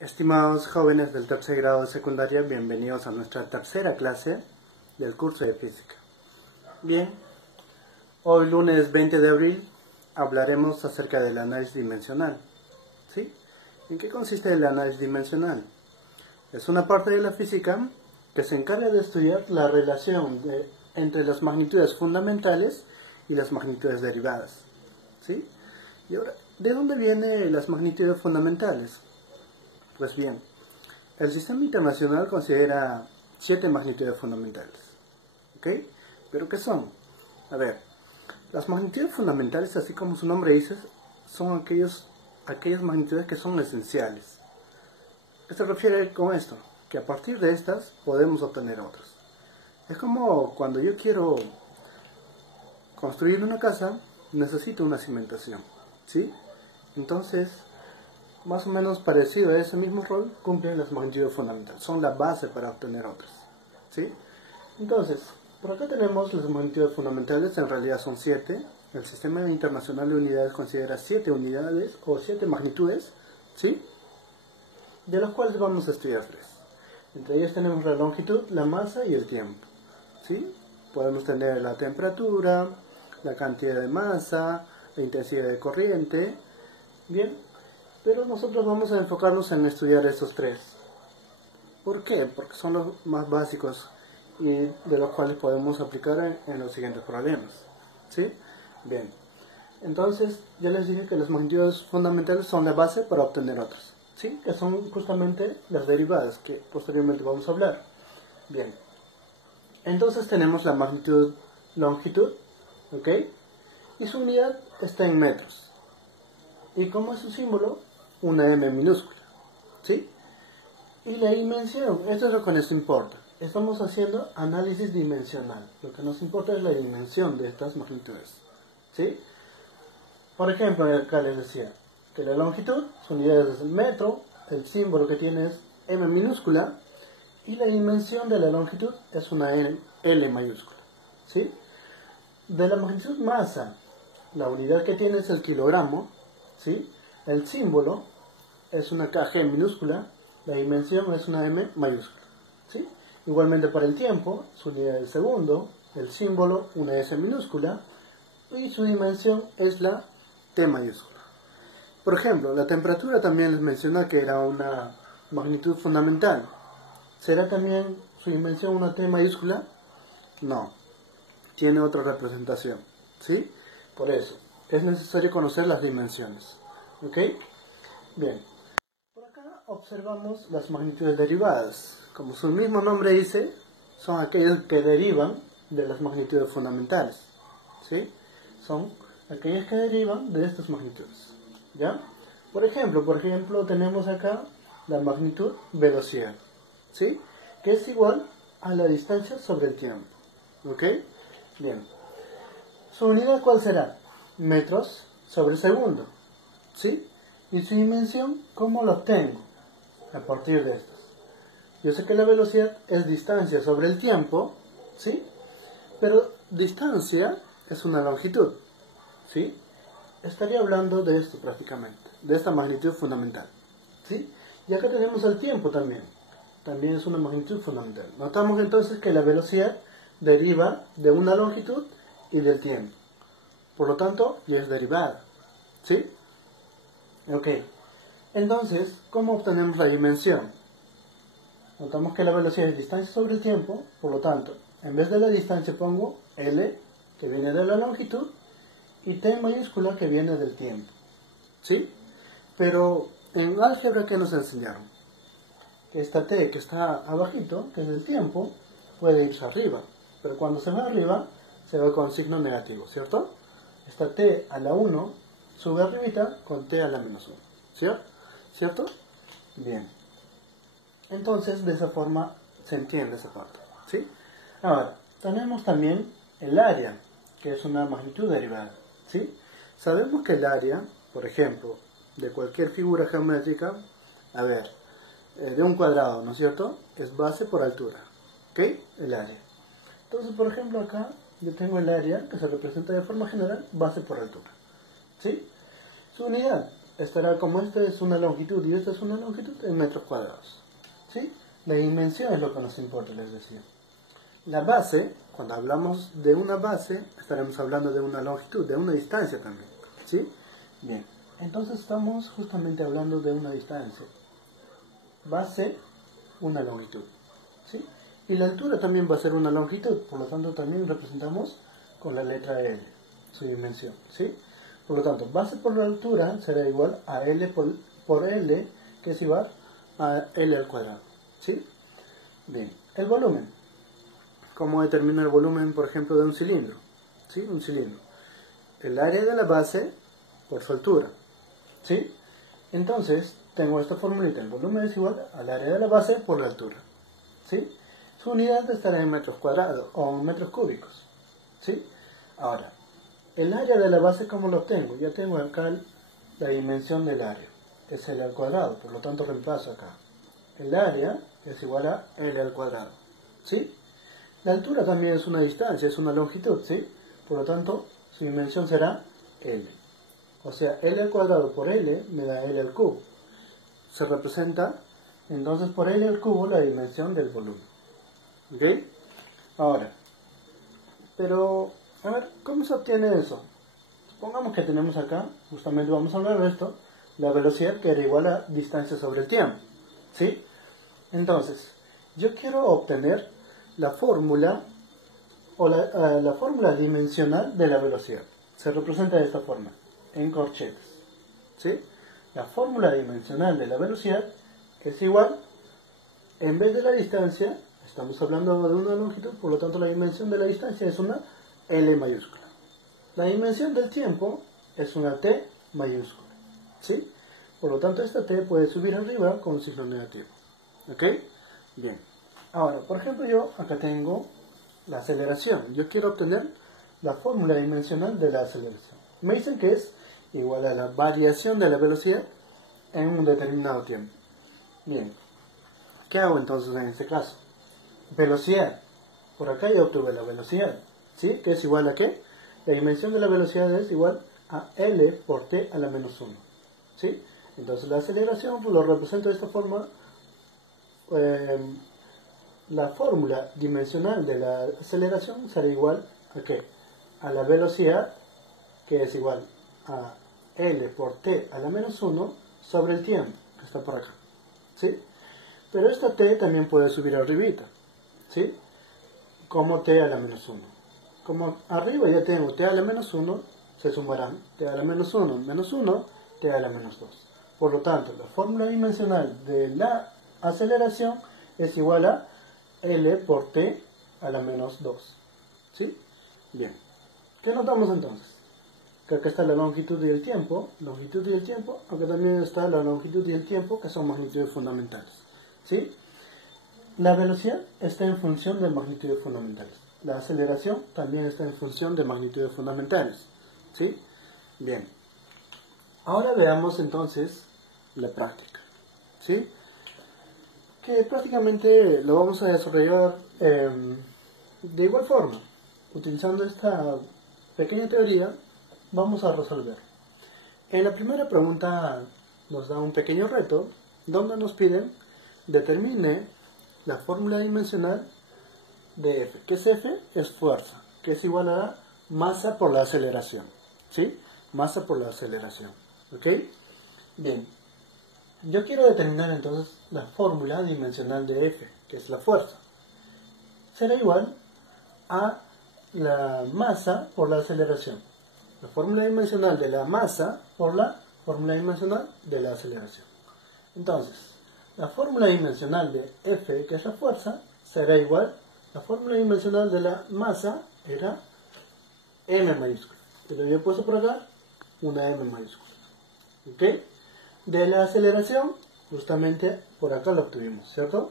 Estimados jóvenes del tercer grado de secundaria, bienvenidos a nuestra tercera clase del curso de física. Bien, hoy lunes 20 de abril hablaremos acerca del análisis dimensional. ¿Sí? ¿En qué consiste el análisis dimensional? Es una parte de la física que se encarga de estudiar la relación entre las magnitudes fundamentales y las magnitudes derivadas. ¿Sí? Y ahora, ¿de dónde vienen las magnitudes fundamentales? Pues bien, el sistema internacional considera 7 magnitudes fundamentales. ¿Ok? ¿Pero qué son? A ver, las magnitudes fundamentales, así como su nombre dice, son aquellas magnitudes que son esenciales. ¿Qué se refiere con esto? Que a partir de estas podemos obtener otras. Es como cuando yo quiero construir una casa, necesito una cimentación. ¿Sí? Entonces, más o menos parecido a ese mismo rol, cumplen las magnitudes fundamentales. Son la base para obtener otras. ¿Sí? Entonces, por acá tenemos las magnitudes fundamentales, en realidad son 7. El Sistema Internacional de Unidades considera 7 unidades o 7 magnitudes, ¿sí? De las cuales vamos a estudiar 3. Entre ellas tenemos la longitud, la masa y el tiempo. ¿Sí? Podemos tener la temperatura, la cantidad de masa, la intensidad de corriente. Bien, pero nosotros vamos a enfocarnos en estudiar esos 3. ¿Por qué? Porque son los más básicos y de los cuales podemos aplicar en los siguientes problemas. ¿Sí? Bien. Entonces, ya les dije que las magnitudes fundamentales son la base para obtener otras. ¿Sí? Que son justamente las derivadas, que posteriormente vamos a hablar. Bien. Entonces tenemos la magnitud longitud, ¿ok? Y su unidad está en metros. ¿Y cómo es su símbolo? Una M minúscula, ¿sí? Y la dimensión, esto es lo que nos importa. Estamos haciendo análisis dimensional. Lo que nos importa es la dimensión de estas magnitudes, ¿sí? Por ejemplo, acá les decía que la longitud, su unidad es el metro, el símbolo que tiene es M minúscula, y la dimensión de la longitud es una L mayúscula, ¿sí? De la magnitud masa, la unidad que tiene es el kilogramo, ¿sí? El símbolo es una KG minúscula, la dimensión es una M mayúscula, ¿sí? Igualmente para el tiempo, su unidad es el segundo, el símbolo una S minúscula y su dimensión es la T mayúscula. Por ejemplo, la temperatura también les mencioné que era una magnitud fundamental. ¿Será también su dimensión una T mayúscula? No, tiene otra representación, ¿sí? Por eso, es necesario conocer las dimensiones, ¿ok? Bien. Por acá observamos las magnitudes derivadas. Como su mismo nombre dice, son aquellas que derivan de las magnitudes fundamentales, ¿sí? Son aquellas que derivan de estas magnitudes, ¿ya? Por ejemplo, tenemos acá la magnitud velocidad, ¿sí? Que es igual a la distancia sobre el tiempo, ¿ok? Bien. ¿Su unidad cuál será? Metros sobre segundo, ¿sí? ¿Y su dimensión cómo lo obtengo? A partir de estas. Yo sé que la velocidad es distancia sobre el tiempo, ¿sí? Pero distancia es una longitud, ¿sí? Estaría hablando de esto prácticamente, de esta magnitud fundamental, ¿sí? Y acá tenemos el tiempo también es una magnitud fundamental. Notamos entonces que la velocidad deriva de una longitud y del tiempo. Por lo tanto, ya es derivada, ¿sí? Ok. Entonces, ¿cómo obtenemos la dimensión? Notamos que la velocidad es distancia sobre el tiempo, por lo tanto, en vez de la distancia pongo L, que viene de la longitud, y T mayúscula, que viene del tiempo, ¿sí? Pero en álgebra, ¿qué nos enseñaron? Que esta T que está abajito, que es el tiempo, puede irse arriba, pero cuando se va arriba, se va con signo negativo, ¿cierto? Esta T a la 1 sube arribita con T a la menos 1, ¿cierto? ¿Cierto? Bien. Entonces, de esa forma se entiende esa parte, ¿sí? Ahora, tenemos también el área, que es una magnitud derivada, ¿sí? Sabemos que el área, por ejemplo, de cualquier figura geométrica, a ver, de un cuadrado, ¿no es cierto? Es base por altura, ¿ok? El área. Entonces, por ejemplo, acá yo tengo el área que se representa de forma general base por altura, ¿sí? Su unidad estará como esta es una longitud y esta es una longitud en metros cuadrados. ¿Sí? La dimensión es lo que nos importa, les decía. La base, cuando hablamos de una base, estaremos hablando de una longitud, de una distancia también. ¿Sí? Bien, entonces estamos justamente hablando de una distancia. Base, una longitud. ¿Sí? Y la altura también va a ser una longitud, por lo tanto también representamos con la letra L, su dimensión. ¿Sí? Por lo tanto, base por la altura será igual a L por L, que es igual a L al cuadrado. ¿Sí? Bien, el volumen. ¿Cómo determino el volumen, por ejemplo, de un cilindro? ¿Sí? Un cilindro. El área de la base por su altura. ¿Sí? Entonces, tengo esta formulita. El volumen es igual al área de la base por la altura. ¿Sí? Su unidad estará en metros cuadrados o en metros cúbicos. ¿Sí? Ahora, el área de la base, ¿cómo lo obtengo? Ya tengo acá la dimensión del área. Es L al cuadrado, por lo tanto reemplazo acá. El área es igual a L al cuadrado. ¿Sí? La altura también es una distancia, es una longitud, ¿sí? Por lo tanto, su dimensión será L. O sea, L al cuadrado por L me da L al cubo. Se representa, entonces, por L al cubo la dimensión del volumen. ¿Ok? Ahora, pero, a ver, ¿cómo se obtiene eso? Supongamos que tenemos acá, justamente vamos a hablar de esto, la velocidad que era igual a distancia sobre el tiempo. ¿Sí? Entonces, yo quiero obtener la fórmula o la fórmula dimensional de la velocidad. Se representa de esta forma, en corchetes. ¿Sí? La fórmula dimensional de la velocidad es igual, en vez de la distancia, estamos hablando de una longitud, por lo tanto la dimensión de la distancia es una L mayúscula. La dimensión del tiempo es una T mayúscula. ¿Sí? Por lo tanto, esta T puede subir arriba con un signo negativo. ¿Ok? Bien. Ahora, por ejemplo, yo acá tengo la aceleración. Yo quiero obtener la fórmula dimensional de la aceleración. Me dicen que es igual a la variación de la velocidad en un determinado tiempo. Bien. ¿Qué hago entonces en este caso? Velocidad. Por acá ya obtuve la velocidad. ¿Sí? ¿Qué es igual a qué? La dimensión de la velocidad es igual a L por T a la menos 1. ¿Sí? Entonces la aceleración pues, lo represento de esta forma. La fórmula dimensional de la aceleración será igual a ¿qué? A la velocidad, que es igual a L por T a la menos 1 sobre el tiempo, que está por acá. ¿Sí? Pero esta T también puede subir arribita. ¿Sí? Como T a la menos 1. Como arriba ya tengo T a la menos 1, se sumarán T a la menos 1 menos 1, T a la menos 2. Por lo tanto, la fórmula dimensional de la aceleración es igual a L por T a la menos 2. ¿Sí? Bien. ¿Qué notamos entonces? Que acá está la longitud y el tiempo. Longitud y el tiempo. Acá también está la longitud y el tiempo, que son magnitudes fundamentales. ¿Sí? La velocidad está en función de magnitudes fundamentales. La aceleración también está en función de magnitudes fundamentales. ¿Sí? Bien. Ahora veamos entonces la práctica. ¿Sí? Que prácticamente lo vamos a desarrollar de igual forma. Utilizando esta pequeña teoría, vamos a resolver. En la primera pregunta nos da un pequeño reto, donde nos piden determine la fórmula dimensional de F. ¿Qué es F? Es fuerza, que es igual a masa por la aceleración. ¿Sí? Masa por la aceleración. ¿Ok? Bien. Yo quiero determinar entonces la fórmula dimensional de F, que es la fuerza. Será igual a la masa por la aceleración. La fórmula dimensional de la masa por la fórmula dimensional de la aceleración. Entonces, la fórmula dimensional de F, que es la fuerza, será igual. La fórmula dimensional de la masa era M mayúscula. Que lo había puesto por acá, una M mayúscula. ¿Ok? De la aceleración, justamente por acá lo obtuvimos, ¿cierto?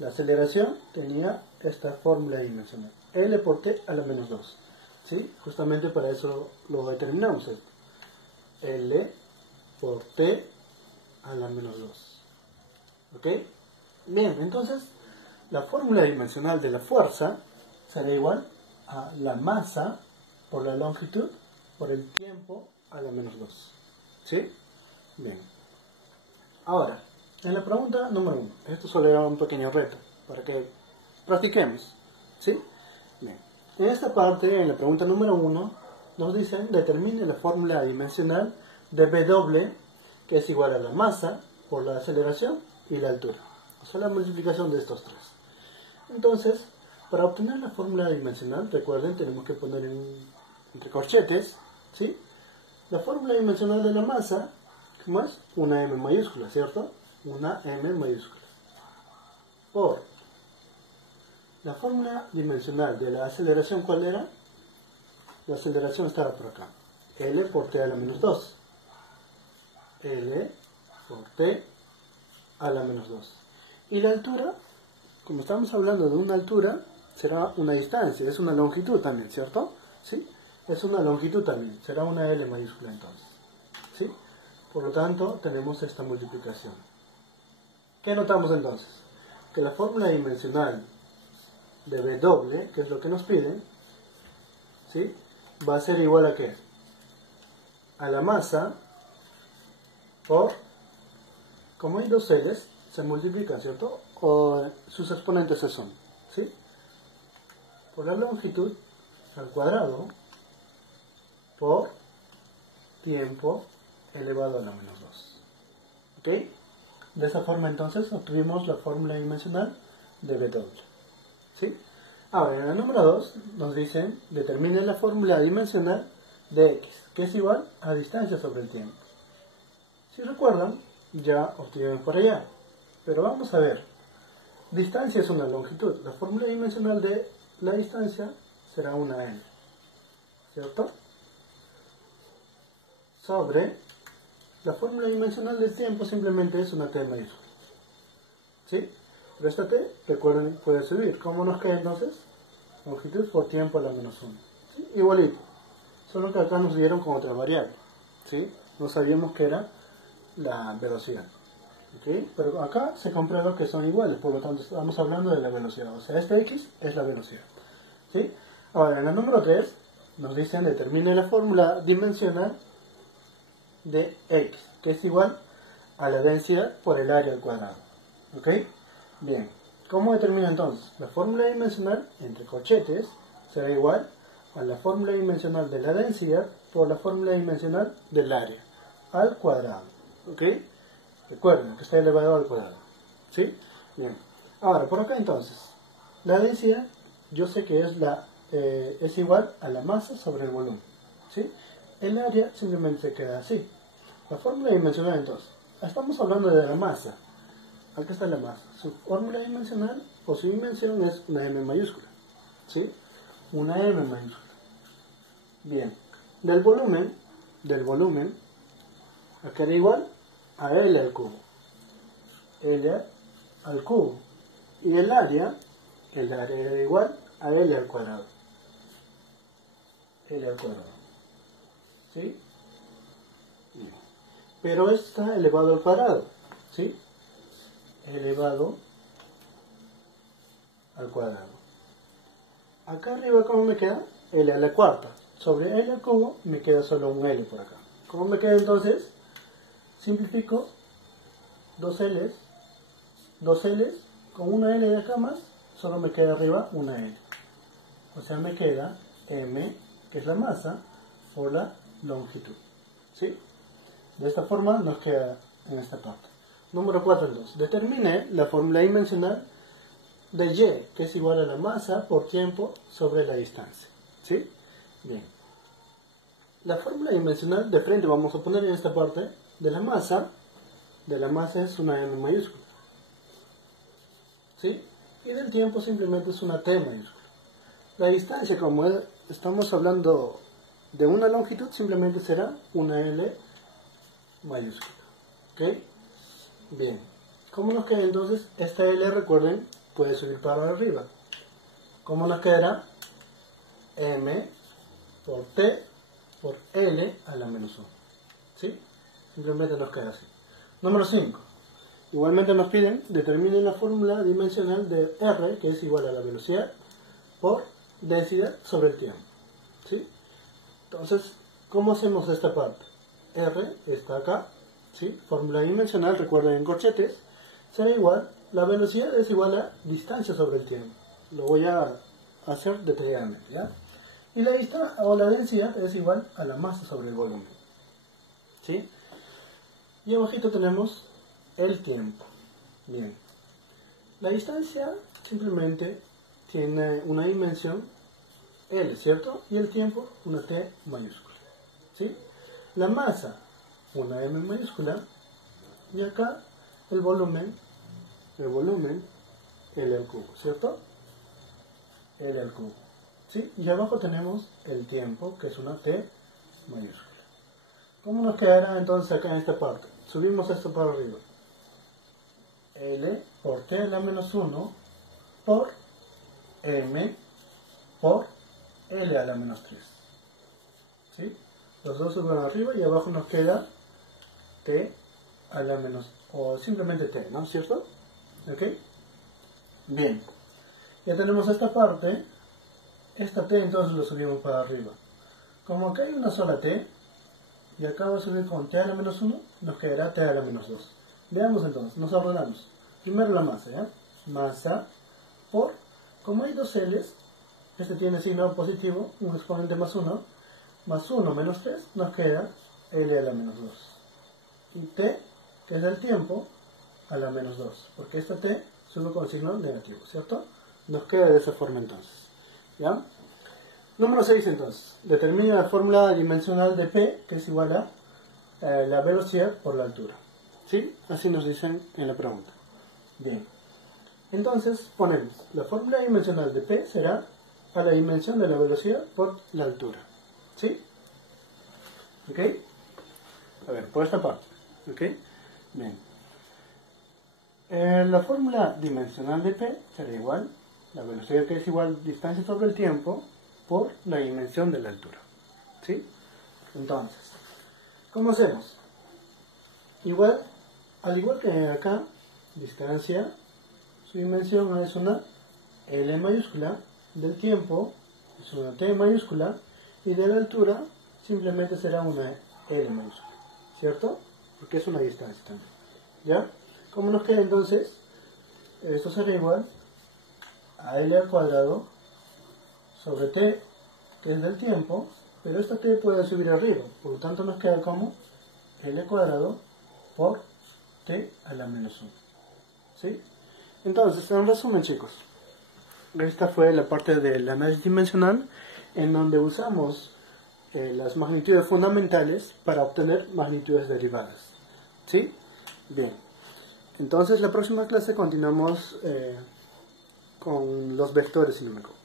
La aceleración tenía esta fórmula dimensional. L por T a la menos 2. ¿Sí? Justamente para eso lo determinamos esto. L por T a la menos 2. ¿Ok? Bien, entonces la fórmula dimensional de la fuerza será igual a la masa por la longitud por el tiempo a la menos 2. ¿Sí? Bien. Ahora, en la pregunta número 1, esto solo era un pequeño reto para que practiquemos, ¿sí? Bien. En esta parte, en la pregunta número 1, nos dicen determine la fórmula dimensional de W, que es igual a la masa por la aceleración y la altura, o sea, la multiplicación de estos tres. Entonces, para obtener la fórmula dimensional, recuerden, tenemos que poner entre corchetes, ¿sí? La fórmula dimensional de la masa, ¿cómo es? Una M mayúscula, ¿cierto? Una M mayúscula. Por la fórmula dimensional de la aceleración, ¿cuál era? La aceleración estaba por acá. L por T a la menos 2. L por T a la menos 2. Y la altura, como estamos hablando de una altura, será una distancia, es una longitud también, ¿cierto? ¿Sí? Es una longitud también, será una L mayúscula entonces. ¿Sí? Por lo tanto, tenemos esta multiplicación. ¿Qué notamos entonces? Que la fórmula dimensional de W, que es lo que nos piden, ¿sí? Va a ser igual a ¿qué? A la masa por, como hay dos L's, se multiplican, ¿cierto? O sus exponentes se suman, ¿sí? Por la longitud al cuadrado por tiempo elevado a la menos 2. ¿Ok? De esa forma entonces obtuvimos la fórmula dimensional de W. ¿Sí? Ahora en el número 2 nos dicen determine la fórmula dimensional de X, que es igual a distancia sobre el tiempo. Si recuerdan, ya obtuvimos por allá. Pero vamos a ver. Distancia es una longitud. La fórmula dimensional de la distancia será una L. ¿Cierto? Sobre la fórmula dimensional del tiempo simplemente es una T mayúscula. ¿Sí? Pero esta T, recuerden, puede subir. ¿Cómo nos queda entonces? Longitud por tiempo a la menos 1. ¿Sí? Igualito. Solo que acá nos dieron con otra variable. ¿Sí? No sabíamos que era la velocidad. ¿Okay? Pero acá se comprueba que son iguales, por lo tanto estamos hablando de la velocidad. O sea, este X es la velocidad. ¿Sí? Ahora, en el número 3 nos dicen determine la fórmula dimensional de X, que es igual a la densidad por el área al cuadrado. ¿Ok? Bien. ¿Cómo determina entonces? La fórmula dimensional, entre corchetes, será igual a la fórmula dimensional de la densidad por la fórmula dimensional del área al cuadrado. ¿Ok? Recuerden que está elevado al cuadrado. ¿Sí? Bien. Ahora, por acá entonces, la densidad, yo sé que es igual a la masa sobre el volumen. ¿Sí? El área simplemente se queda así. La fórmula dimensional entonces, estamos hablando de la masa. Acá está la masa. Su fórmula dimensional o su dimensión es una M mayúscula. ¿Sí? Una M mayúscula. Bien. Del volumen, acá era igual a L al cubo. L al cubo. Y el área era igual a L al cuadrado. L al cuadrado. ¿Sí? Bien. Pero esto está elevado al cuadrado. ¿Sí? Elevado al cuadrado. Acá arriba, ¿cómo me queda? L a la cuarta. Sobre L al cubo me queda solo un L por acá. ¿Cómo me queda entonces? Simplifico 2 L's con una L de acá más, solo me queda arriba una L. O sea, me queda M, que es la masa, por la longitud. ¿Sí? De esta forma nos queda en esta parte. Número 4 entonces. Determine la fórmula dimensional de Y, que es igual a la masa por tiempo sobre la distancia. ¿Sí? Bien. La fórmula dimensional de frente vamos a poner en esta parte de la masa es una M mayúscula. ¿Sí? Y del tiempo simplemente es una T mayúscula. La distancia, como estamos hablando de una longitud, simplemente será una L mayúscula. ¿Ok? Bien. ¿Cómo nos queda entonces? Esta L, recuerden, puede subir para arriba. ¿Cómo nos quedará? M por T por L a la menos 1. ¿Sí? Simplemente nos queda así. Número 5. Igualmente nos piden, determinen la fórmula dimensional de R, que es igual a la velocidad, por densidad sobre el tiempo. ¿Sí? Entonces, ¿cómo hacemos esta parte? R está acá, ¿sí? Fórmula dimensional, recuerden en corchetes, será igual, la velocidad es igual a distancia sobre el tiempo. Lo voy a hacer detalladamente, ¿ya? Y la distancia o la densidad es igual a la masa sobre el volumen, ¿sí? Y abajito tenemos el tiempo. Bien. La distancia simplemente tiene una dimensión L, ¿cierto? Y el tiempo una T mayúscula, ¿sí? La masa una M mayúscula y acá el volumen L al cubo, ¿cierto? L al cubo, ¿sí? Y abajo tenemos el tiempo, que es una T mayúscula. ¿Cómo nos quedará entonces acá en esta parte? Subimos esto para arriba. L por T a la menos 1 por M por L a la menos 3. ¿Sí? Los dos suben arriba y abajo nos queda T a la menos, o simplemente T, ¿no? ¿Cierto? ¿Ok? Bien. Ya tenemos esta parte. Esta T entonces lo subimos para arriba. Como acá hay una sola T, y acá va a subir con T a la menos 1, nos quedará T a la menos 2. Veamos entonces, nos ordenamos. Primero la masa, ¿ya? Masa por, como hay dos L's, este tiene signo positivo, un exponente más 1 menos 3, nos queda L a la menos 2. Y T, que es el tiempo, a la menos 2, porque esta T sube con signo negativo, ¿cierto? Nos queda de esa forma entonces, ¿ya? Número 6 entonces, determina la fórmula dimensional de P, que es igual a la velocidad por la altura, ¿sí? Así nos dicen en la pregunta. Bien, entonces ponemos, la fórmula dimensional de P será a la dimensión de la velocidad por la altura, ¿sí? ¿Ok? A ver, por esta parte, ¿ok? Bien. La fórmula dimensional de P será igual, la velocidad que es igual distancia sobre el tiempo por la dimensión de la altura, ¿sí? Entonces, ¿cómo hacemos? Igual, al igual que acá, distancia, su dimensión es una L mayúscula, del tiempo es una T mayúscula, y de la altura simplemente será una L mayúscula, ¿cierto? Porque es una distancia también, ¿ya? ¿Cómo nos queda entonces? Esto será igual a L al cuadrado sobre T, que es del tiempo, pero esta T puede subir arriba, por lo tanto nos queda como L cuadrado por T a la menos 1, ¿sí? Entonces, en resumen, chicos, esta fue la parte del análisis dimensional, en donde usamos las magnitudes fundamentales para obtener magnitudes derivadas, ¿sí? Bien, entonces la próxima clase continuamos con los vectores, si no me equivoco.